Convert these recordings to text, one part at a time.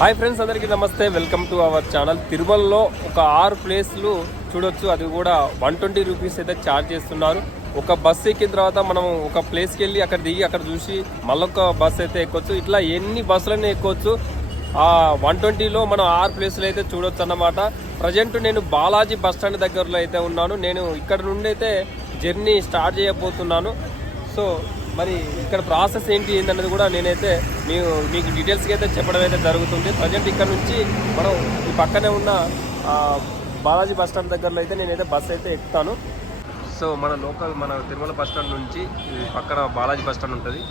Hi friends, అందరికీ నమస్తే. Welcome to our channel. తిరుమలలో ఒక 6 ప్లేస్లు చూడొచ్చు. అది కూడా 120 రూపీస్ అయితే ఛార్జ్ చేస్తున్నారు. ఒక బస్సు ఎక్కిన తర్వాత మనం ఒక ప్లేస్కి వెళ్ళి అక్కడ దిగి అక్కడ చూసి మళ్ళొక బస్సు అయితే ఎక్కొచ్చు. ఇట్లా ఎన్ని బస్సులన్నీ ఎక్కొచ్చు. ఆ 120లో మనం 6 ప్లేసులు అయితే చూడొచ్చు అన్నమాట. ప్రజెంట్ నేను బాలాజీ బస్ స్టాండ్ దగ్గరలో అయితే ఉన్నాను. నేను ఇక్కడ నుండి అయితే జర్నీ స్టార్ట్ చేయబోతున్నాను. సో మరి ఇక్కడ ప్రాసెస్ ఏంటన్నది కూడా నేనైతే మీకు డీటెయిల్స్గా అయితే చెప్పడం అయితే జరుగుతుంది. ప్రజెంట్ ఇక్కడ నుంచి మనం ఈ పక్కనే ఉన్న బాలాజీ బస్ స్టాండ్ దగ్గరలో అయితే నేనైతే బస్ అయితే ఎక్కుతాను. సో మన తిరుమల బస్ స్టాండ్ నుంచి పక్కన బాలాజీ బస్ స్టాండ్ ఉంటుంది.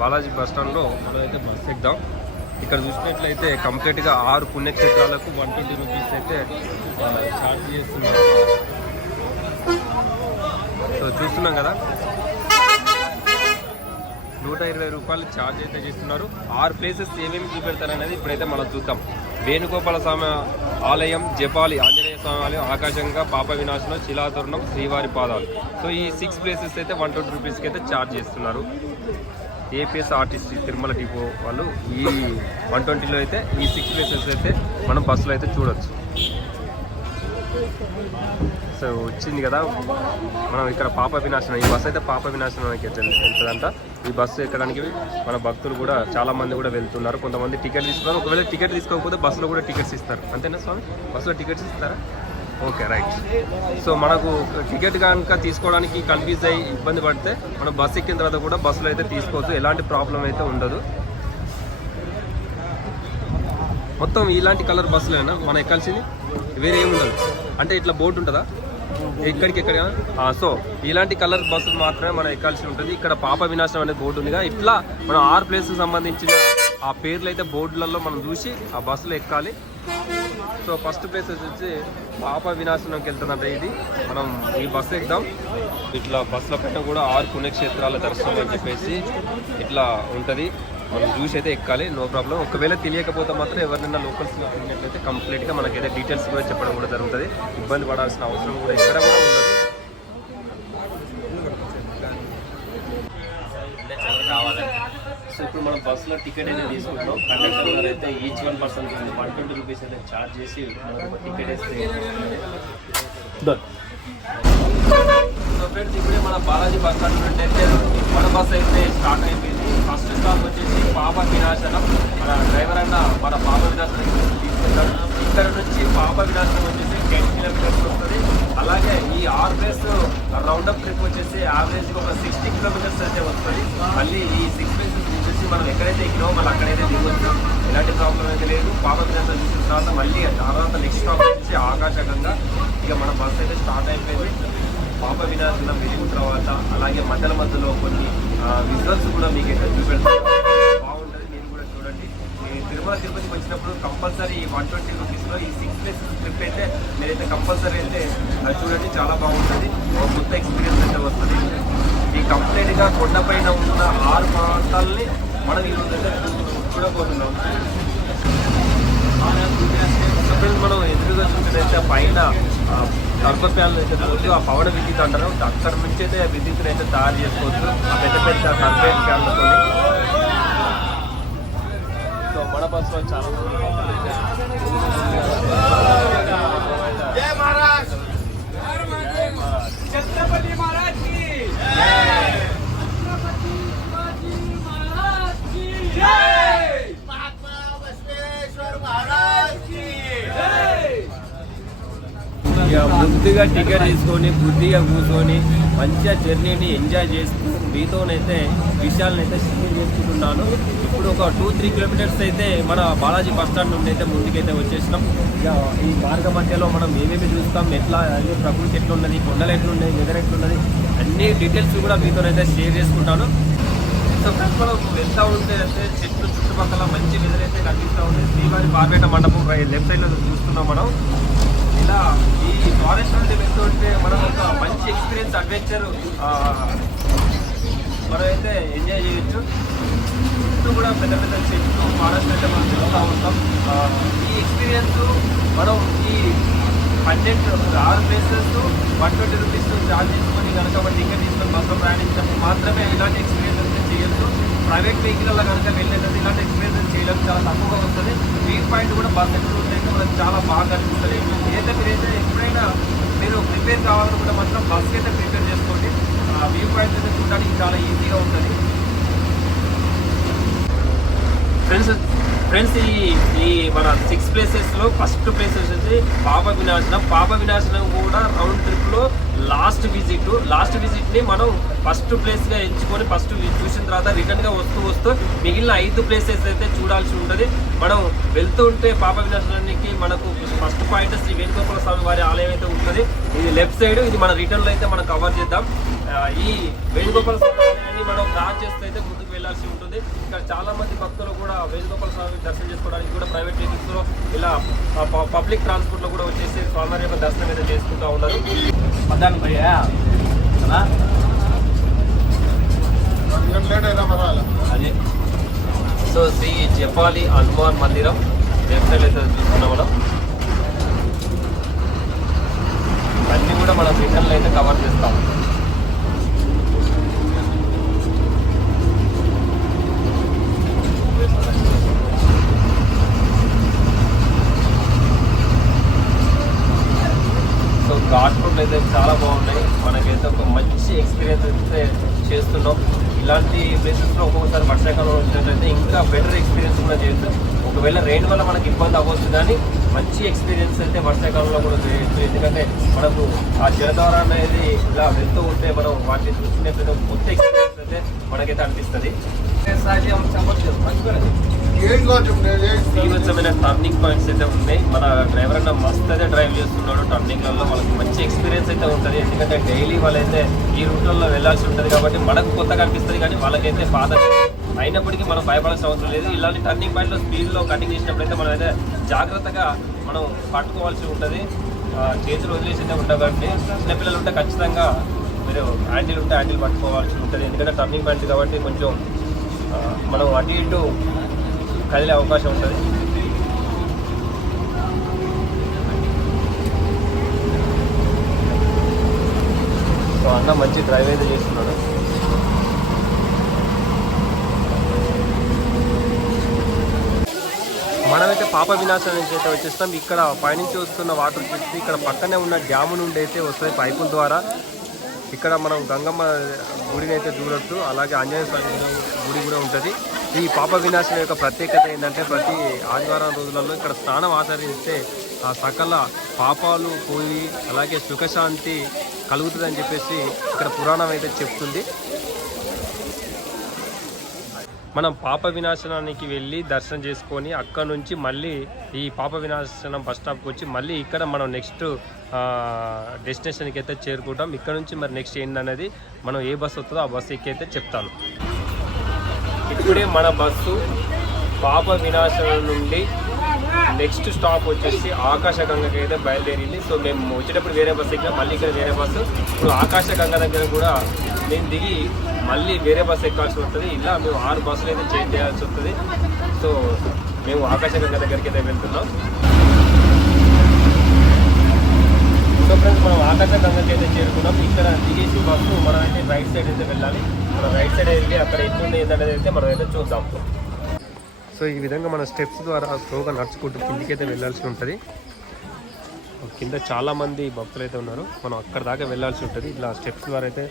బాలాజీ బస్ స్టాండ్లో మనం అయితే బస్ ఎక్కుదాం. ఇక్కడ చూసినట్లయితే కంప్లీట్గా 6 పుణ్యక్షేత్రాలకు 120 రూపీస్ అయితే ఛార్జ్ చేస్తున్నారు. సో చూస్తున్నాం కదా, 120 రూపాయలు ఛార్జ్ అయితే చేస్తున్నారు. 6 ప్లేసెస్ ఏమేమి చూపెడతారనేది ఇప్పుడైతే మనం చూద్దాం. వేణుగోపాల స్వామి ఆలయం, జపాలి ఆంజనేయ స్వామి ఆలయం, ఆకాశంగా, పాప వినాశనం, శిలాతోరణం, శ్రీవారి పాదాలు. సో ఈ 6 ప్లేసెస్ అయితే 120 రూపీస్కి అయితే ఛార్జ్ చేస్తున్నారు. ఏపీఎస్ఆర్టీసీ తిరుమల డిపో వాళ్ళు ఈ 120లో అయితే ఈ 6 ప్లేసెస్ అయితే మనం బస్సులో అయితే చూడొచ్చు. సో వచ్చింది కదా, మనం ఇక్కడ పాప వినాశనం, ఈ బస్సు అయితే పాప వినాశనానికి వెళ్తుందంట. ఈ బస్సు ఎక్కడానికి మన భక్తులు కూడా చాలామంది కూడా వెళ్తున్నారు. కొంతమంది టికెట్ తీసుకున్నారు. ఒకవేళ టికెట్ తీసుకోకపోతే బస్సులో కూడా టికెట్స్ ఇస్తారు. అంతేనా స్వామి? బస్సులో టికెట్స్ ఇస్తారా? Okay, right. సో మనకు టికెట్ కనుక తీసుకోవడానికి కన్ఫ్యూజ్ అయ్యి ఇబ్బంది పడితే మనం బస్సు ఎక్కిన తర్వాత కూడా బస్సులో అయితే తీసుకోవచ్చు. ఎలాంటి ప్రాబ్లం అయితే ఉండదు. మొత్తం ఇలాంటి కలర్ బస్సులేనా మనం ఎక్కాల్సింది? వేరే ఏముండదు అంటే ఇట్లా బోర్డు ఉంటుందా ఎక్కడికెక్కడ? సో ఇలాంటి కలర్ బస్సులు మాత్రమే మనం ఎక్కాల్సి ఉంటుంది. ఇక్కడ పాప వినాశనం అనేది బోర్డు ఉందిగా, ఇట్లా మనం 6 ప్లేస్కి సంబంధించిన ఆ పేర్లు అయితే బోర్డులలో మనం చూసి ఆ బస్సులో ఎక్కాలి. సో ఫస్ట్ ప్లేస్ వచ్చి పాప వినాశనంకి వెళ్తుందంటే ఇది. మనం ఈ బస్సు ఎక్కుదాం. ఇట్లా బస్సుల పైన కూడా 6 పుణ్యక్షేత్రాల దర్శనం అని చెప్పేసి ఇట్లా ఉంటుంది. మనం చూసి అయితే ఎక్కాలి, నో ప్రాబ్లం. ఒకవేళ తెలియకపోతే మాత్రం ఎవరినైనా లోకల్స్ తెలియనట్లయితే కంప్లీట్గా మనకైతే డీటెయిల్స్ కూడా చెప్పడం కూడా జరుగుతుంది. ఇబ్బంది పడాల్సిన అవసరం కూడా ఎక్కడ కూడా ఉండదు. సో ఇప్పుడు మనం బస్సులో టికెట్ అయితే తీసుకుంటాం. కండక్టర్ గారు అయితే ఈచ్ 1 పర్సన్ 120 రూపీస్ అయితే ఛార్జ్ చేసి టికెట్ వేస్తే. సో ఫ్రెండ్స్, ఇప్పుడే మన బాలాజీ బస్ స్టాండ్ నుండి అయితే మన బస్ అయితే స్టార్ట్ అయిపోయింది. ఫస్ట్ స్టాప్ వచ్చేసి పాప వినాశనం. మన డ్రైవర్ అన్న మన పాప వినాశనం తీసుకెళ్తాడు. ఇక్కడ నుంచి పాప వినాశనం వచ్చేసి 10 కిలోమీటర్స్ వస్తుంది. అలాగే ఈ 6 ప్లేస్ రౌండప్ ట్రిప్ వచ్చేసి యావరేజ్గా ఒక 60 కిలోమీటర్స్ అయితే వస్తుంది. మళ్ళీ ఈ 6 ప్లేసెస్ చూసేసి మనం ఎక్కడైతే ఎక్కినామో మళ్ళీ అక్కడైతే దిగొచ్చు. ఎలాంటి ప్రాబ్లం అయితే లేదు. పాప వినాశనం చూసిన తర్వాత మళ్ళీ తర్వాత నెక్స్ట్ స్టాప్ వచ్చి ఆకాశంగా. ఇక మన బస్ అయితే స్టార్ట్ అయిపోయింది. పాప వినాశనం వెళ్ళిన తర్వాత అలాగే మధ్యలో కొన్ని విజువల్స్ కూడా మీకు అయితే చూపెడతాను. బాగుంటుంది, మీరు కూడా చూడండి. తిరుమల తిరుపతికి వచ్చినప్పుడు కంపల్సరీ 120 రూపీస్లో ఈ 6 ప్లేసెస్ ట్రిప్ అయితే మీరైతే కంపల్సరీ అయితే చూడండి. చాలా బాగుంటుంది. ఒక కొత్త ఎక్స్పీరియన్స్ అయితే వస్తుంది. ఈ కంప్లీట్గా కొండపైన ఉన్న 6 ప్రాంతాలని మనం ఈరోజు అయితే చూడబోతున్నాం. మనం ఎదురుగా చూసినైతే పైన టర్బోఫ్యాన్లు అయితే చూసి ఆ పవన విద్యుత్ అంటారు. అక్కడ నుంచి అయితే విద్యుత్తుని అయితే తయారు చేసుకోవచ్చు ఆ పెద్ద పెద్ద టర్బైన్ ఫ్యాన్లతో. సో మన బస్సులో చాలా బుద్ధిగా టికెట్ తీసుకొని బుద్ధిగా కూర్చొని మంచిగా జర్నీని ఎంజాయ్ చేస్తూ మీతోనైతే విషయాలను అయితే షేర్ చేసుకుంటున్నాను. ఇప్పుడు ఒక 2-3 కిలోమీటర్స్ అయితే మన బాలాజీ బస్ స్టాండ్ నుండి అయితే ముందుకైతే వచ్చేసినాం. ఇక ఈ మార్గ మధ్యలో మనం ఏమేమి చూస్తాం, ఎట్లా ప్రకృతి ఎట్లున్నది, కొండలు ఎట్లున్నాయి, వెదర్ ఎట్లున్నది, అన్ని డీటెయిల్స్ కూడా మీతోనైతే షేర్ చేసుకుంటాను. సో ఫ్రెండ్స్, మనం వెళ్తూ ఉంటే అయితే చెట్లు చుట్టుపక్కల మంచి వెదర్ అయితే కనిపిస్తూ ఉంది. శ్రీవారి పార్వేట మండపం లెఫ్ట్ సైడ్లో చూస్తున్నాం మనం. ఇలా ఈ ఫారెస్ట్ నుండి వెళ్తుంటే మనం ఒక మంచి ఎక్స్పీరియన్స్, అడ్వెంచర్ మనం అయితే ఎంజాయ్ చేయొచ్చు. చుట్టూ కూడా పెద్ద పెద్ద చెట్లు, ఫారెస్ట్ అయితే మనం వెళ్తూ ఉంటాం. ఈ ఎక్స్పీరియన్స్ మనం ఈ 6 ప్లేసెస్ 120 రూపీస్ ఛార్జ్ చేసుకొని కనుక ఒక టికెట్ తీసుకొని బస్సులో ప్రయాణించినప్పుడు మాత్రమే ఇలాంటి ఎక్స్పీరియన్స్ అయితే చేయొచ్చు. ప్రైవేట్ వెహికల్ కనుక వెళ్ళేది ఇలాంటి ఎక్స్పీరియన్స్ చేయొచ్చు. వీళ్ళకి చాలా తక్కువగా వస్తుంది. వ్యూ పాయింట్ కూడా బస్ ఎక్కడ ఉంటే మనకు చాలా బాగా అనిపిస్తుంది. మీరైతే ఎప్పుడైనా మీరు ప్రిపేర్ కావాలనుకుంటే మాత్రం బస్కి అయితే ప్రిపేర్ చేసుకోండి. వ్యూ పాయింట్ అయితే చూడడానికి చాలా ఈజీగా ఉంటుంది. ఫ్రెండ్స్ ఈ మన 6 ప్లేసెస్లో ఫస్ట్ ప్లేస్ వచ్చేసి పాప వినాశనం కూడా రౌండ్ ట్రిప్లో లాస్ట్ విజిట్ని మనం ఫస్ట్ ప్లేస్గా ఎంచుకొని ఫస్ట్ చూసిన తర్వాత రిటర్న్గా వస్తూ మిగిలిన 5 ప్లేసెస్ అయితే చూడాల్సి ఉంటుంది. మనం వెళ్తూ ఉంటే పాప వినాశనానికి మనకు ఫస్ట్ పాయింట్ శ్రీ వేణుగోపాల స్వామి వారి ఆలయం అయితే ఉంటుంది. ఇది లెఫ్ట్ సైడ్, ఇది మన రిటర్న్లో అయితే మనం కవర్ చేద్దాం. ఈ వేణుగోపాల స్వామి మనం క్రాస్ చేస్తే అయితే ముందుకు వెళ్ళాల్సి ఉంటుంది. ఇక్కడ చాలా మంది భక్తులు కూడా వేణుగోపాల స్వామి దర్శనం చేసుకోవడానికి కూడా ప్రైవేట్ వెహికల్స్లో ఇలా పబ్లిక్ ట్రాన్స్పోర్ట్లో కూడా వచ్చేసి స్వామివారి యొక్క దర్శనం అయితే చేసుకుంటూ ఉన్నారు. అదే సో శ్రీ జపాలి హనుమాన్ మందిరం లెఫ్ట్ సైడ్ అయితే చూస్తున్నాం మనం. అన్నీ కూడా మనం రిటర్న్లో అయితే కవర్ చేస్తాం. సో ఘాట్ రోడ్లు అయితే చాలా బాగున్నాయి. మనకైతే ఒక మంచి ఎక్స్పీరియన్స్ అయితే చేస్తున్నాం. ఇలాంటి ప్లేసెస్లో ఒక్కొక్కసారి వర్షాకాలం వచ్చినట్లయితే ఇంకా బెటర్ ఎక్స్పీరియన్స్ కూడా చేయొచ్చు. ఒకవేళ రెయిన్ వల్ల మనకి ఇబ్బంది అవ్వచ్చు, కానీ మంచి ఎక్స్పీరియన్స్ అయితే వర్షాకాలంలో కూడా చేయొచ్చు. ఎందుకంటే మనకు ఆ జలధార అనేది ఇలా వెళ్తూ ఉంటే మనం వాటిని చూసినట్లయితే కొత్త ఎక్స్పీరియన్స్ అయితే మనకైతే అనిపిస్తుంది. తీవ్రమైన టర్నింగ్ పాయింట్స్ అయితే ఉన్నాయి. మన డ్రైవర్ అన్న మస్త్ అయితే డ్రైవ్ చేస్తున్నాడు. టర్నింగ్లలో వాళ్ళకి మంచి ఎక్స్పీరియన్స్ అయితే ఉంటుంది. ఎందుకంటే డైలీ వాళ్ళైతే ఈ రూట్లలో వెళ్ళాల్సి ఉంటుంది కాబట్టి మనకు కొత్తగా అనిపిస్తుంది, కానీ వాళ్ళకైతే పాత అయినప్పటికీ మనం భయపడాల్సిన అవసరం లేదు. ఇలాంటి టర్నింగ్ పాయింట్లో స్పీడ్లో కటింగ్ చేసినప్పుడైతే మనం అయితే జాగ్రత్తగా మనం పట్టుకోవాల్సి ఉంటుంది. చేతులు వదిలేసి అయితే ఉండకండి. చిన్నపిల్లలు ఉంటే ఖచ్చితంగా మీరు హ్యాండిల్ ఉంటే హ్యాండిల్ పట్టుకోవాల్సి ఉంటుంది. ఎందుకంటే టర్నింగ్ పాయింట్ కాబట్టి కొంచెం మనం అటు ఇటు కదిలే అవకాశం ఉంటుంది. సో అన్న మంచి డ్రైవ్ అయితే చేస్తున్నాడు. మనమైతే పాప వినాశనం నుంచి అయితే వచ్చేస్తాం. ఇక్కడ పైనుంచి వస్తున్న వాటర్ వచ్చేసి ఇక్కడ పక్కనే ఉన్న డ్యాము నుండి అయితే వస్తుంది పైపుల ద్వారా. ఇక్కడ మనం గంగమ్మ గుడిని అయితే చూడొచ్చు. అలాగే ఆంజనేయ స్వామి గుడి కూడా ఉంటుంది. ఈ పాప వినాశనం యొక్క ప్రత్యేకత ఏంటంటే ప్రతి ఆదివారం రోజులలో ఇక్కడ స్నానం ఆచరిస్తే ఆ సకల పాపాలు పోయి అలాగే సుఖశాంతి కలుగుతుందని చెప్పేసి ఇక్కడ పురాణం అయితే చెప్తుంది. మనం పాప వినాశనానికి వెళ్ళి దర్శనం చేసుకొని అక్కడ నుంచి మళ్ళీ ఈ పాప వినాశనం బస్ స్టాప్కి వచ్చి మళ్ళీ ఇక్కడ మనం నెక్స్ట్ డెస్టినేషన్కి అయితే చేరుకుంటాం. ఇక్కడ నుంచి మరి నెక్స్ట్ ఏంటనేది మనం ఏ బస్సు వస్తుందో ఆ బస్సు ఎక్కి అయితే చెప్తాను. ఇప్పుడే మన బస్సు పాప వినాశనం నుండి నెక్స్ట్ స్టాప్ వచ్చేసి ఆకాశగంగకి అయితే బయలుదేరింది. సో మేము వచ్చేటప్పుడు వేరే బస్సు ఎక్కినా, మళ్ళీ ఇక్కడ వేరే బస్సు. ఇప్పుడు ఆకాశగంగ దగ్గర కూడా నేను దిగి మళ్ళీ వేరే బస్సు ఎక్కాల్సి వస్తుంది. ఇలా మేము 6 బస్సులు అయితే చేంజ్ చేయాల్సి వస్తుంది. సో మేము ఆకాశగంగ దగ్గరికి అయితే వెళ్తున్నాం. సో ఫ్రెండ్స్ మనం ఆకాశగంగకి అయితే చేరుకున్నాం. ఇక్కడ దిగేసి బస్సు మనం అయితే రైట్ సైడ్ అయితే వెళ్ళాలి. మనం రైట్ సైడ్ వెళ్ళి అక్కడ ఎట్లుంది ఏంటనేది అయితే మనం అయితే చూద్దాం. సో ఈ విధంగా మన స్టెప్స్ ద్వారా స్లోగా నడుచుకుంటూ కిందికైతే వెళ్ళాల్సి ఉంటుంది. కింద చాలామంది భక్తులు అయితే ఉన్నారు. మనం అక్కడ దాకా వెళ్ళాల్సి ఉంటుంది. ఇలా స్టెప్స్ ద్వారా అయితే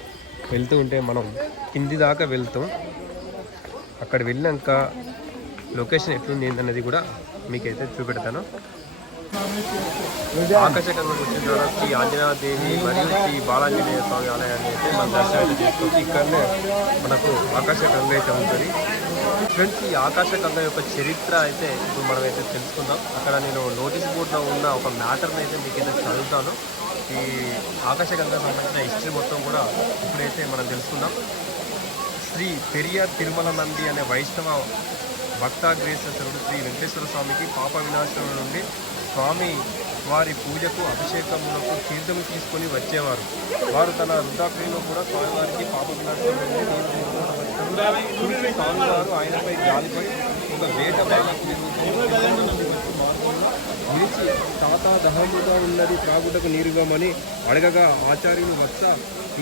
వెళ్తూ ఉంటే మనం కింది దాకా వెళ్తాం. అక్కడ వెళ్ళాక లొకేషన్ ఎట్లుంది ఏంటన్నది కూడా మీకైతే చూపెడతాను. ఆకాశగంగకు వచ్చిన తర్వాత శ్రీ ఆంజనేయదేవి మరియు శ్రీ బాలాంజనేయ స్వామి ఆలయాన్ని అయితే మనం దర్శనం అయితే చేసుకోవచ్చు. ఇక్కడనే మనకు ఆకాశగంగ అయితే ఉంటుంది. ఫ్రెండ్స్ ఈ ఆకాశగంగ యొక్క చరిత్ర అయితే ఇప్పుడు మనం అయితే తెలుసుకుందాం. అక్కడ నేను నోటీస్ బోర్డులో ఉన్న ఒక మ్యాటర్ని అయితే మీకైతే చదువుతాను. ఈ ఆకాశగంగకు సంబంధించిన హిస్టరీ మొత్తం కూడా ఇప్పుడైతే మనం తెలుసుకుందాం. శ్రీ పెరియార్ తిరుమల నంది అనే వైష్ణవ భక్తాగ్రేసరుడు శ్రీ వెంకటేశ్వర స్వామికి పాప వినాశనం నుండి స్వామి వారి పూజకు అభిషేకములకు తీర్థము తీసుకొని వచ్చేవారు. వారు తన వృద్ధాప్యంలో కూడా స్వామివారికి పాప వినాశనం నుండి స్వామివారు ఆయనపై జాలిపై ఒక వేట బాలకుడి రూపంలో సమయంలో లేచి తాత దహముగా ఉన్నది త్రాగుటకు నీరుగామని అడగగా ఆచార్యులు వత్స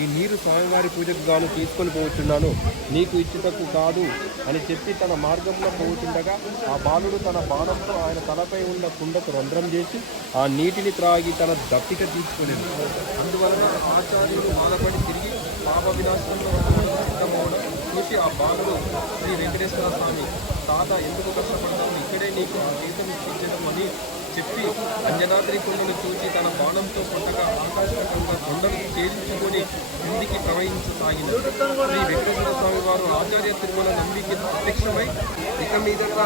ఈ నీరు స్వామివారి పూజకు గాను తీసుకొని పోతున్నాను, నీకు ఇచ్చుటకు కాదు అని చెప్పి తన మార్గంలో పోతుండగా ఆ బాలుడు తన బాణంతో ఆయన తలపై ఉన్న కుండకు రంధ్రం చేసి ఆ నీటిని త్రాగి తన దప్పిక తీర్చుకోలేదు. అందువలన ఆచార్యులు బాధపడి తిరిగి పాప వినాశనంలో చూసి ఆ బాలుడు శ్రీ వెంకటేశ్వర స్వామి తాత ఎందుకు కష్టపడతాము, ఇక్కడే నీకు ఆ జీతం ఇప్పించడం అని చెప్పి అంజనాద్రి కొండను చూసి తన బాణంతో కొట్టగా ఆకాశకంగా కొండను ఛేదించుకొని కిందికి ప్రవహించసాగింది. శ్రీ వెంకటేశ్వర స్వామి వారు ఆచార్య తిరుమల నంబికి ప్రత్యక్షమై ఇక మీదట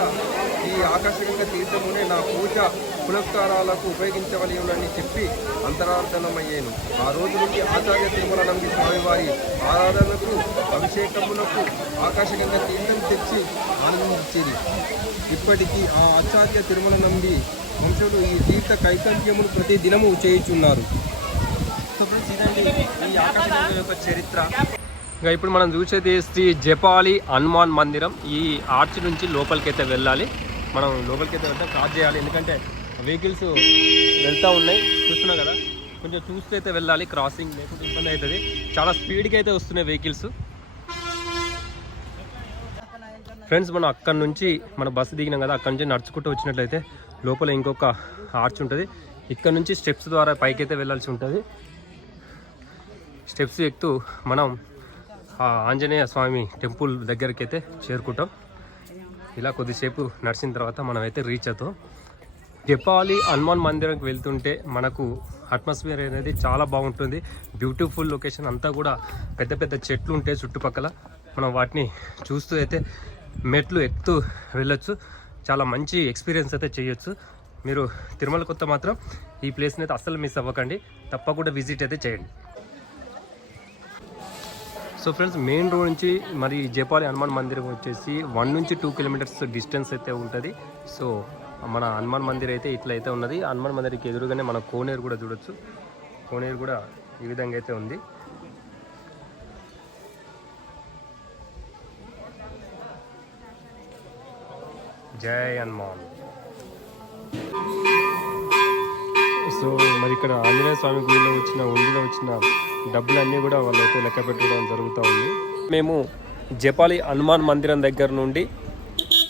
ఈ ఆకాశగంగా తీర్థమునే నా పూజ పునస్కారాలకు ఉపయోగించవలెనని చెప్పి అంతరార్థనమయ్యాను. ఆ రోజు నుండి ఆచార్య తిరుమల నంబి స్వామివారి ఆరాధనకు అభిషేకములకు ఆకాశగంగా తీర్థం తెచ్చి ఆనందించేది. ఇప్పటికీ ఆ ఆచార్య తిరుమల నంబి వంశులు ఈ తీర్థ కైకర్యములు ప్రతి దినము చేయుచున్నారు. సో ఫ్రెండ్స్, ఇదండి ఈ ఆకాశగంగా యొక్క చరిత్ర. ఇంకా ఇప్పుడు మనం చూసేది శ్రీ జపాలి హనుమాన్ మందిరం. ఈ ఆర్చ్ నుంచి లోపలికైతే వెళ్ళాలి. మనం లోపలికైతే వెళ్తాం, క్రాస్ చేయాలి, ఎందుకంటే వెహికల్స్ వెళ్తూ ఉన్నాయి చూస్తున్నాం కదా. కొంచెం చూస్తూ అయితే వెళ్ళాలి, క్రాసింగ్ లేకపోతే ఇబ్బంది అవుతుంది. చాలా స్పీడ్గా అయితే వస్తున్నాయి వెహికల్స్. ఫ్రెండ్స్, మనం అక్కడి నుంచి మన బస్సు దిగినాం కదా, అక్కడి నుంచి నడుచుకుంటూ వచ్చినట్లయితే లోపల ఇంకొక ఆర్చ్ ఉంటుంది. ఇక్కడ నుంచి స్టెప్స్ ద్వారా పైకి అయితే వెళ్ళాల్సి ఉంటుంది. స్టెప్స్ ఎక్కుతూ మనం ఆంజనేయ స్వామి టెంపుల్ దగ్గరికి అయితే చేరుకుంటాం. ఇలా కొద్దిసేపు నడిచిన తర్వాత మనం అయితే రీచ్ అవుతాం. జపాలి హనుమాన్ మందిరంకి వెళ్తుంటే మనకు అట్మాస్ఫియర్ అనేది చాలా బాగుంటుంది. బ్యూటిఫుల్ లొకేషన్, అంతా కూడా పెద్ద పెద్ద చెట్లు ఉంటాయి చుట్టుపక్కల. మనం వాటిని చూస్తూ అయితే మెట్లు ఎక్కుతూ వెళ్ళొచ్చు. చాలా మంచి ఎక్స్పీరియన్స్ అయితే చేయొచ్చు. మీరు తిరుమల కొత్త మాత్రం ఈ ప్లేస్ని అయితే అస్సలు మిస్ అవ్వకండి, తప్పకుండా విజిట్ అయితే చేయండి. సో ఫ్రెండ్స్, మెయిన్ రోడ్ నుంచి మరి జపాలి హనుమాన్ మందిరం వచ్చేసి 1 నుంచి 2 కిలోమీటర్స్ డిస్టెన్స్ అయితే ఉంటుంది. సో మన హనుమాన్ మందిర్ అయితే ఇట్లా అయితే ఉన్నది. హనుమాన్ మందిర్కి ఎదురుగానే మన కోనేరు కూడా చూడొచ్చు. కోనేరు కూడా ఈ విధంగా అయితే ఉంది. జై హనుమాన్. సో మరి ఇక్కడ ఆంజనేయ స్వామి గుడిలో వచ్చిన ఉండిలో వచ్చిన డబ్బులన్నీ కూడా వాళ్ళైతే లెక్క పెట్టడం జరుగుతూ ఉంది. మేము జపాలి హనుమాన్ మందిరం దగ్గర నుండి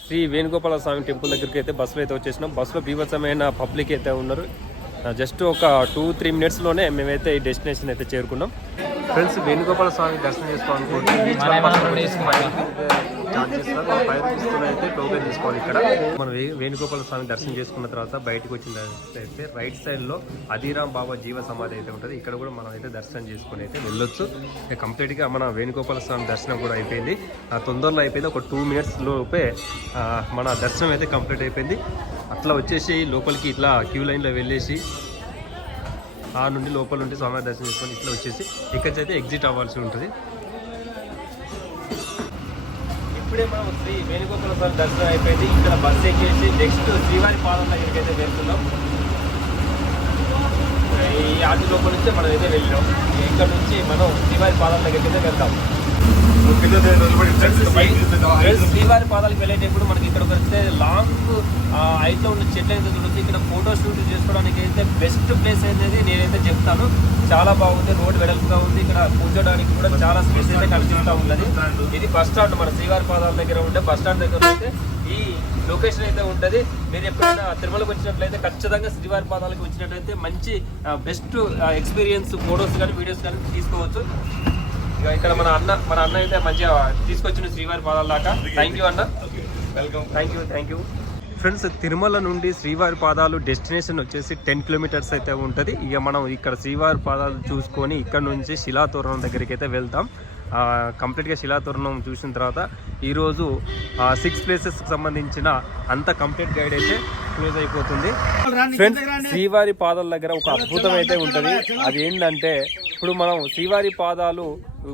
శ్రీ వేణుగోపాల స్వామి టెంపుల్ దగ్గరికి అయితే బస్సులో అయితే వచ్చేసినాం. బస్సులో బీభత్సమైన పబ్లిక్ అయితే ఉన్నారు. జస్ట్ ఒక 2-3 మినిట్స్లోనే మేమైతే ఈ డెస్టినేషన్ అయితే చేరుకున్నాం. ఫ్రెండ్స్, వేణుగోపాల స్వామి దర్శనం చేసుకోవాలనుకుంటే చార్జ్ చేస్తారు. 5 రూపీస్తో అయితే టోకెన్ తీసుకోవాలి. ఇక్కడ మనం వేణుగోపాల స్వామి దర్శనం చేసుకున్న తర్వాత బయటకు వచ్చినట్లయితే రైట్ సైడ్లో అధీరామ్ బాబా జీవ సమాధి అయితే ఉంటుంది. ఇక్కడ కూడా మనం అయితే దర్శనం చేసుకుని అయితే వెళ్ళొచ్చు. కంప్లీట్గా మన వేణుగోపాల స్వామి దర్శనం కూడా అయిపోయింది. తొందరలో అయిపోయింది. ఒక 2 మినిట్స్ లోపే మన దర్శనం అయితే కంప్లీట్ అయిపోయింది. అట్లా వచ్చేసి లోపలికి ఇట్లా క్యూ లైన్లో వెళ్ళేసి ఆ నుండి లోపల నుండి స్వామి దర్శనం చేసుకొని ఇట్లా వచ్చేసి ఇక్కడి నుంచి అయితే ఎగ్జిట్ అవ్వాల్సి ఉంటుంది. ఇప్పుడే మనం శ్రీ వేణుగోపాల స్వామి దర్శనం అయిపోయింది. ఇక్కడ బస్సు ఎక్కేసి నెక్స్ట్ శ్రీవారి పాదం దగ్గరికి అయితే వెళ్తున్నాం. ఈ ఆటి లోపల నుంచి మనం అయితే వెళ్ళాం. ఇక్కడ నుంచి మనం శ్రీవారి పాదం దగ్గరికి అయితే వెళ్తాం. శ్రీవారి పాదాలకు వెళ్ళేటప్పుడు మనకి ఇక్కడికి వస్తే లాంగ్ అయితే ఉన్న చెట్లు అయితే చూడొచ్చు. ఇక్కడ ఫోటో షూట్ చేసుకోవడానికి అయితే బెస్ట్ ప్లేస్ అనేది నేనైతే చెప్తాను. చాలా బాగుంది, రోడ్ వెడల్పుగా ఉంది. ఇక్కడ కూర్చోడానికి కూడా చాలా స్పేస్ అయితే కనిపిస్తూ ఉన్నది. ఇది బస్ స్టాండ్, మన శ్రీవారి పాదాల దగ్గర ఉంటే బస్ స్టాండ్ దగ్గర అయితే ఈ లొకేషన్ అయితే ఉంటుంది. మీరు ఎప్పుడైనా తిరుమలకు వచ్చినట్లయితే ఖచ్చితంగా శ్రీవారి పాదాలకు వచ్చినట్లయితే మంచి బెస్ట్ ఎక్స్పీరియన్స్ ఫోటోస్ కానీ వీడియోస్ కానీ తీసుకోవచ్చు. ఇక ఇక్కడ మన అన్న అయితే మంచిగా తీసుకొచ్చిన శ్రీవారి పాదాల దాకా. థ్యాంక్ యూ అన్న, welcome. Thank you friends. Tirumala నుండి శ్రీవారి పాదాలు డెస్టినేషన్ వచ్చేసి 10 కిలోమీటర్స్ అయితే ఉంటుంది. ఇక మనం ఇక్కడ శ్రీవారి పాదాలు చూసుకొని ఇక్కడ నుంచి శిలాతోరణం దగ్గరికి అయితే వెళ్తాం. కంప్లీట్గా శిలాతోరణం చూసిన తర్వాత ఈరోజు 6 ప్లేసెస్కి సంబంధించిన అంత కంప్లీట్ గైడ్ అయితే క్లోజ్ అయిపోతుంది. ఫ్రెండ్స్, శ్రీవారి పాదాల దగ్గర ఒక అద్భుతం అయితే ఉంటుంది. అది ఏంటంటే ఇప్పుడు మనం శ్రీవారి పాదాలు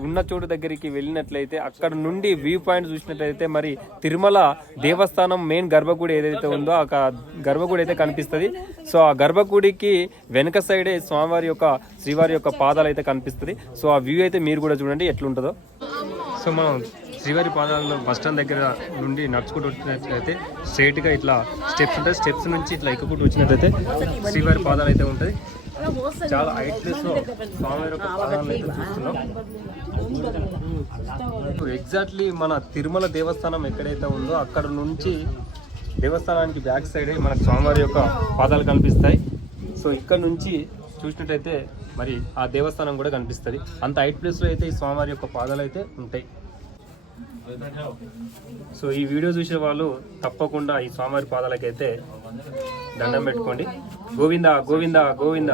ఉన్న చోటు దగ్గరికి వెళ్ళినట్లయితే అక్కడ నుండి వ్యూ పాయింట్ చూసినట్లయితే మరి తిరుమల దేవస్థానం మెయిన్ గర్భగుడి ఏదైతే ఉందో ఆ గర్భగుడి అయితే కనిపిస్తుంది. సో ఆ గర్భగుడికి వెనక సైడే శ్రీవారి యొక్క పాదాలు అయితే కనిపిస్తుంది. సో ఆ వ్యూ అయితే మీరు కూడా చూడండి ఎట్లుంటుందో. సో మనం శ్రీవారి పాదాలలో బస్ స్టాండ్ దగ్గర నుండి నడుచుకుంటూ వచ్చినట్లయితే స్ట్రైట్గా ఇట్లా స్టెప్స్ ఉంటాయి. స్టెప్స్ నుంచి ఇట్లా ఎక్కుకుంటూ వచ్చినట్లయితే శ్రీవారి పాదాలు అయితే ఉంటుంది. చాలా హైట్ ప్లేస్లో స్వామివారి యొక్క పాదాలను అయితే చూస్తున్నాం. ఎగ్జాక్ట్లీ మన తిరుమల దేవస్థానం ఎక్కడైతే ఉందో అక్కడ నుంచి దేవస్థానానికి బ్యాక్ సైడ్ మనకు స్వామివారి యొక్క పాదాలు కనిపిస్తాయి. సో ఇక్కడ నుంచి చూసినట్టయితే మరి ఆ దేవస్థానం కూడా కనిపిస్తుంది. అంత హైట్ ప్లేస్లో అయితే ఈ స్వామివారి యొక్క పాదాలు అయితే ఉంటాయి. సో ఈ వీడియో చూసే వాళ్ళు తప్పకుండా ఈ స్వామివారి పాదాలకైతే దండం పెట్టుకోండి. గోవింద గోవింద గోవింద.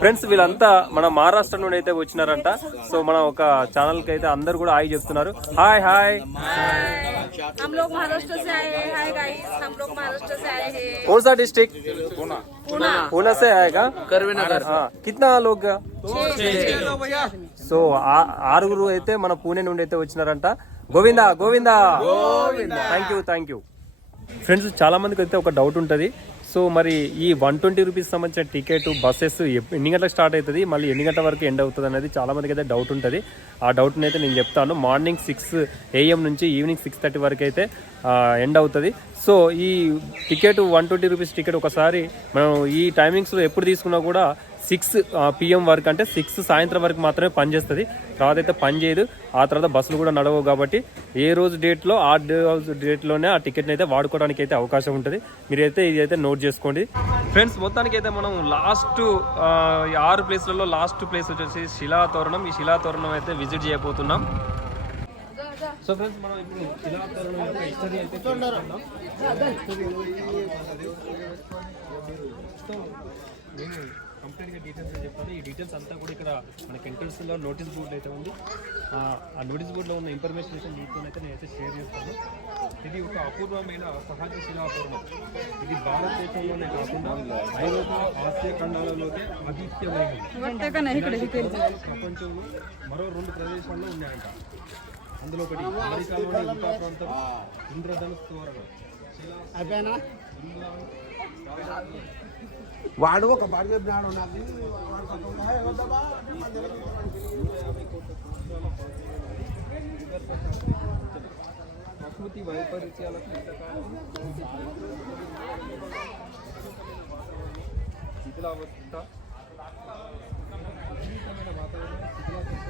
ఫ్రెండ్స్ వీళ్ళంతా మన మహారాష్ట్ర నుండి అయితే వచ్చినారంట. సో మన ఒక ఛానల్ కి అయితే అందరు కూడా హాయ్ చెప్తున్నారు. Hi hi. हम लोग महाराष्ट्र से आए हैं। हाय गाइस, हम लोग महाराष्ट्र से आए हैं। कौन सा डिस्ट्रिक्ट? पूना से आएगा. करवीनगर. कितना लोग? సో ఆరుగురు అయితే మన పూణే నుండి అయితే వచ్చినారంట. Govinda Govinda. Thank you. Friends చాలా మందికి అయితే ఒక డౌట్ ఉంటుంది. సో మరి ఈ 120 రూపీస్ సంబంధించిన టికెట్ బస్సెస్ ఎన్ని గంటలకు స్టార్ట్ అవుతుంది, మళ్ళీ ఎన్ని గంటల వరకు ఎండ్ అవుతుంది అనేది చాలా మందికి అయితే డౌట్ ఉంటుంది. ఆ డౌట్ని అయితే నేను చెప్తాను. మార్నింగ్ 6 AM నుంచి ఈవినింగ్ 6:30 వరకు అయితే ఎండ్ అవుతుంది. సో ఈ టికెట్ 120 రూపీస్ టికెట్ ఒకసారి మనం ఈ టైమింగ్స్లో ఎప్పుడు తీసుకున్నా కూడా 6 PM వరకు, అంటే 6 సాయంత్రం వరకు మాత్రమే పనిచేస్తుంది. తర్వాత అయితే పని చేయదు. ఆ తర్వాత బస్సులు కూడా నడవవు. కాబట్టి ఏ రోజు డేట్లో ఆ డేట్లోనే ఆ టికెట్ని అయితే వాడుకోవడానికి అయితే అవకాశం ఉంటుంది. మీరైతే ఇది అయితే నోట్ చేసుకోండి. ఫ్రెండ్స్ మొత్తానికి అయితే మనం లాస్ట్ 6 ప్లేస్లలో లాస్ట్ ప్లేస్ వచ్చేసి శిలాతోరణం. ఈ శిలాతోరణం అయితే విజిట్ చేయబోతున్నాం. సో ఫ్రెండ్స్ మనం ఇప్పుడు శిలాతోరణం యొక్క హిస్టరీ అయితే తెలుసుకుందాం. నేను కంప్లీట్గా డీటెయిల్స్ చెప్తాను. ఈ డీటెయిల్స్ అంతా కూడా ఇక్కడ మనకి ఎంట్రన్స్లో నోటీస్ బోర్డు అయితే ఉంది. ఆ నోటీస్ బోర్డులో ఉన్న ఇన్ఫర్మేషన్ అయితే మీతో అయితే నేనైతే షేర్ చేస్తాను. ఇది ఒక అపూర్వమైన సహజ శిలాతోరణం. ఇది భారతదేశంలోనే కాకుండా ఐరోపా, ఆసియా ఖండాలలోనే అద్వితీయమైనది. ప్రపంచంలో మరో 2 ప్రదేశాల్లో ఉన్నాయంట. అందులో ఒకటి అమెరికాలోని యూటా ప్రాంతం ఇంద్రధనుస్ తోరణం. వాడు ఒక బాడీ చెప్పినాడు నాకు. ప్రకృతి వైపరీత్యాలకు శిథిలావస్థ, విపరీతమైన వాతావరణం, శిథిలావస్థ,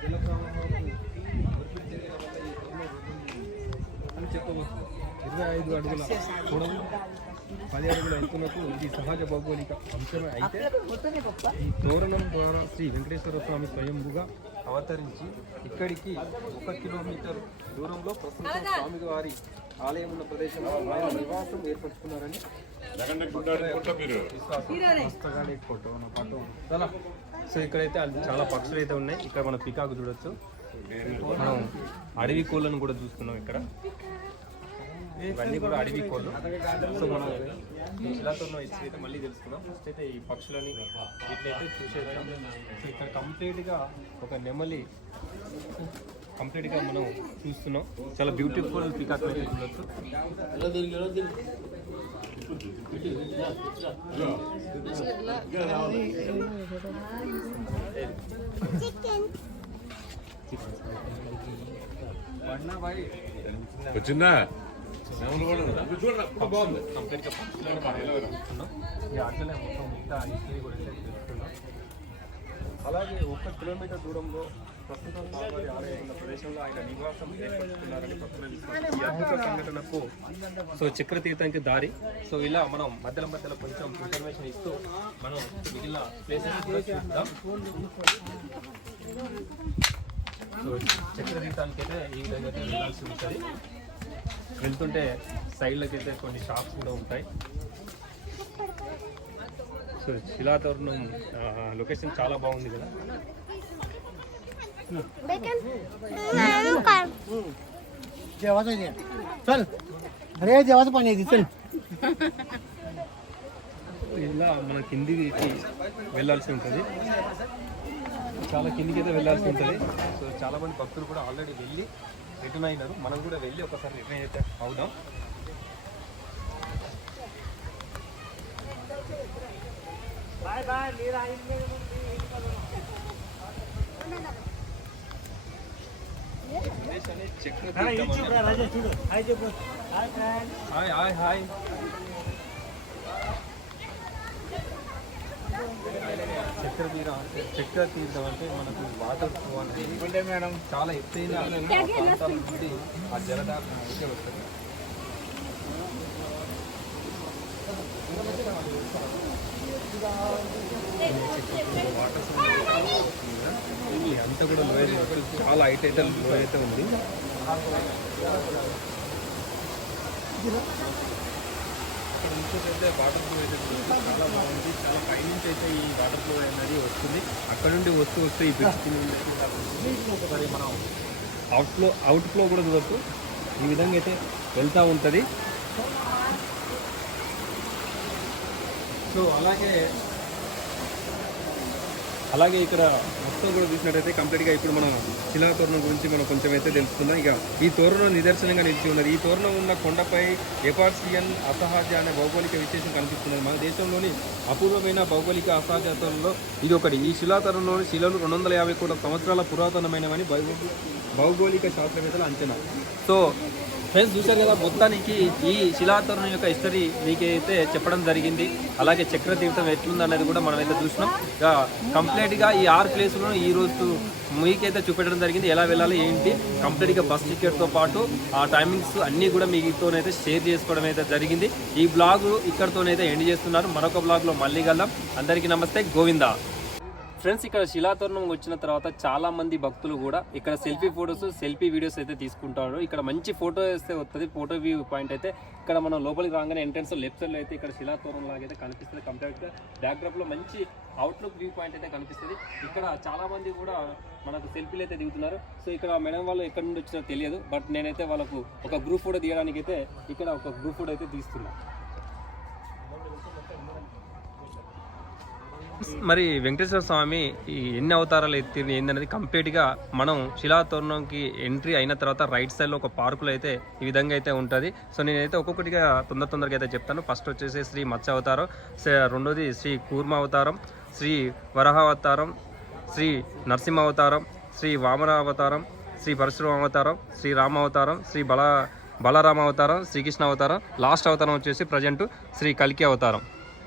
జల ప్రవాహాలు అని చెప్పవచ్చు. 25 అడుగుల పొడవు, 10 అడుగుల ఎత్తునకు ఇది సహజ భౌగోళిక అంశమే. అయితే ఈ తోరణం ద్వారా శ్రీ వెంకటేశ్వర స్వామి స్వయంభుగా అవతరించి ఇక్కడికి 1 కిలోమీటర్ దూరంలో ప్రస్తుతం స్వామి వారి ఆలయం ఉన్న ప్రదేశంలో ఆయన నివాసం ఏర్పరచుకున్నారని సో ఇక్కడైతే చాలా పక్షులు అయితే ఉన్నాయి. ఇక్కడ మనం పికాకు చూడొచ్చు. మనం అడవి కోళ్ళను కూడా చూస్తున్నాం. ఇక్కడ ఇవన్నీ కూడా అడవి కోళ్ళు. సో మనం శిలాతోరణం అయితే మళ్ళీ తెలుసుకుందాం. ఫస్ట్ అయితే ఈ పక్షులని ఇట్లయితే చూసేద్దాం. సో ఇక్కడ కంప్లీట్గా ఒక నెమలి కంప్లీట్గా మనం చూస్తున్నాం. చాలా బ్యూటిఫుల్ పికాక్ అయితే చూడొచ్చు. వచ్చిందా? కంప్లీట్గా పక్షులను చూస్తున్నాం. అట్లనే మొత్తం మిగతా హిస్టరీ కూడా తెలుసుకున్నాం. అలాగే 1 కిలోమీటర్ దూరంలో ప్రస్తుతం స్వామివారి ఆలయం ఉన్న ప్రదేశంలో ఆయన నివాసం ఏర్పరుచుకున్నారని భక్తుల విశ్వాసం. ఈ అద్భుత సంఘటనకు సో చక్రతీర్థానికి దారి. సో ఇలా మనం మధ్యలో కొంచెం ఇన్ఫర్మేషన్ ఇస్తూ మనం మిగిలిన ప్లేసెస్ కూడా చూద్దాం. సో చక్రతీర్థానికి అయితే ఈ విధంగా అయితే వెళ్ళాల్సి ఉంటుంది. వెళ్తుంటే సైడ్లకి అయితే కొన్ని షాప్స్ కూడా ఉంటాయి. సో శిలాతోరణం లొకేషన్ చాలా బాగుంది కదా. चल अरे जेवाचं पाणी आहे चल. ఇలా మన కిందికి వెళ్ళాల్సి ఉంటుంది. చాలా కిందికి అయితే వెళ్ళాల్సి ఉంటుంది. సో చాలా మంది భక్తులు కూడా ఆల్రెడీ వెళ్ళి రిటర్న్ అయినారు. మనం కూడా వెళ్ళి ఒకసారి రిటర్న్ అయితే అవుదాం. అని హాయ్ హాయ్ చక్ర తీర్థం అంటే మనకు వాటర్ ఫ్లో అనేది మేడం చాలా ఎత్తైన ప్రాంతాల నుండి ఆ జలధార అయితే వస్తుంది. అంతా కూడా లోయ చాలా హైట్ అయితే లోయ అయితే ఉంది. ఇక్కడ ఇంకోటైతే వాటర్ ఫ్లో అయితే చాలా బాగుంది. చాలా పైనుంచి అయితే ఈ వాటర్ ఫ్లో అనేది వస్తుంది. అక్కడ నుండి వస్తూ ఈ బ్రిడ్జ్ మరి మనం అవుట్ ఫ్లో కూడా చూడొచ్చు. ఈ విధంగా అయితే వెళ్తూ ఉంటుంది. సో అలాగే ఇక్కడ మొత్తం కూడా చూసినట్టయితే కంప్లీట్గా ఇప్పుడు మనం శిలాతోరణం గురించి మనం కొంచెం అయితే తెలుసుకుందాం. ఇక ఈ తోరణం నిదర్శనంగా నిలిచి ఉన్నది. ఈ తోరణం ఉన్న కొండపై ఎపార్సియన్ అసహజ అనే భౌగోళిక విశేషం కనిపిస్తున్నది. మన దేశంలోని అపూర్వమైన భౌగోళిక అసహజతల్లో ఇది ఒకటి. ఈ శిలాతోరణంలోని శిలలు 250 కోట్ల సంవత్సరాల పురాతనమైనవని భౌగోళిక శాస్త్రవేత్తల అంచనా. సో ఫ్రెండ్స్ చూశారు కదా, మొత్తానికి ఈ శిలాతోరణం యొక్క హిస్టరీ మీకైతే చెప్పడం జరిగింది. అలాగే చక్ర తీర్థం ఎట్లుంది అనేది కూడా మనమైతే చూసినాం. ఇక కంప్లీట్గా ఈ 6 ప్లేసులను ఈ రోజు మీకైతే చూపెట్టడం జరిగింది. ఎలా వెళ్ళాలి ఏంటి కంప్లీట్గా బస్ టికెట్తో పాటు ఆ టైమింగ్స్ అన్నీ కూడా మీతోనైతే షేర్ చేసుకోవడం అయితే జరిగింది. ఈ బ్లాగ్ ఇక్కడితోనైతే ఎండ్ చేస్తున్నారు. మరొక బ్లాగ్లో మళ్ళీ కలుద్దాం. అందరికీ నమస్తే, గోవిందా. ఫ్రెండ్స్ ఇక్కడ శిలాతోరణం వచ్చిన తర్వాత చాలా మంది భక్తులు కూడా ఇక్కడ సెల్ఫీ ఫొటోస్ సెల్ఫీ వీడియోస్ అయితే తీసుకుంటారు. ఇక్కడ మంచి ఫోటో వేస్తే వస్తుంది. ఫోటో వ్యూ పాయింట్ అయితే ఇక్కడ మనం లోపలికి రాగానే ఎంట్రన్స్ లెఫ్ట్ సైడ్లో అయితే ఇక్కడ శిలాతోరణం లాగా అయితే కనిపిస్తుంది. కంప్లీట్గా బ్యాక్డ్రాప్లో మంచి అవుట్లుక్ వ్యూ పాయింట్ అయితే కనిపిస్తుంది. ఇక్కడ చాలా మంది కూడా మనకు సెల్ఫీలు అయితే దిగుతున్నారు. సో ఇక్కడ మేడం వాళ్ళు ఎక్కడి నుండి వచ్చినా తెలియదు. బట్ నేనైతే వాళ్ళకు ఒక గ్రూప్ ఫోటో తీయడానికి అయితే ఇక్కడ ఒక గ్రూప్ ఫోటో అయితే తీస్తున్నా. మరి వెంకటేశ్వర స్వామి ఈ ఎన్ని అవతారాలు ఎత్తింది ఏందనేది కంప్లీట్గా మనం శిలాతోరణంకి ఎంట్రీ అయిన తర్వాత రైట్ సైడ్లో ఒక పార్కులో అయితే ఈ విధంగా అయితే ఉంటుంది. సో నేనైతే ఒక్కొక్కటిగా తొందరగా అయితే చెప్తాను. ఫస్ట్ వచ్చేసి శ్రీ మత్స్య అవతారం, రెండోది శ్రీ కూర్మ అవతారం, శ్రీ వరాహ అవతారం, శ్రీ నరసింహ అవతారం, శ్రీ వామన అవతారం, శ్రీ పరశురామ అవతారం, శ్రీ రామ అవతారం, శ్రీ బలరామ అవతారం, శ్రీకృష్ణ అవతారం, లాస్ట్ అవతారం వచ్చేసి ప్రజెంట్ శ్రీ కల్కి అవతారం.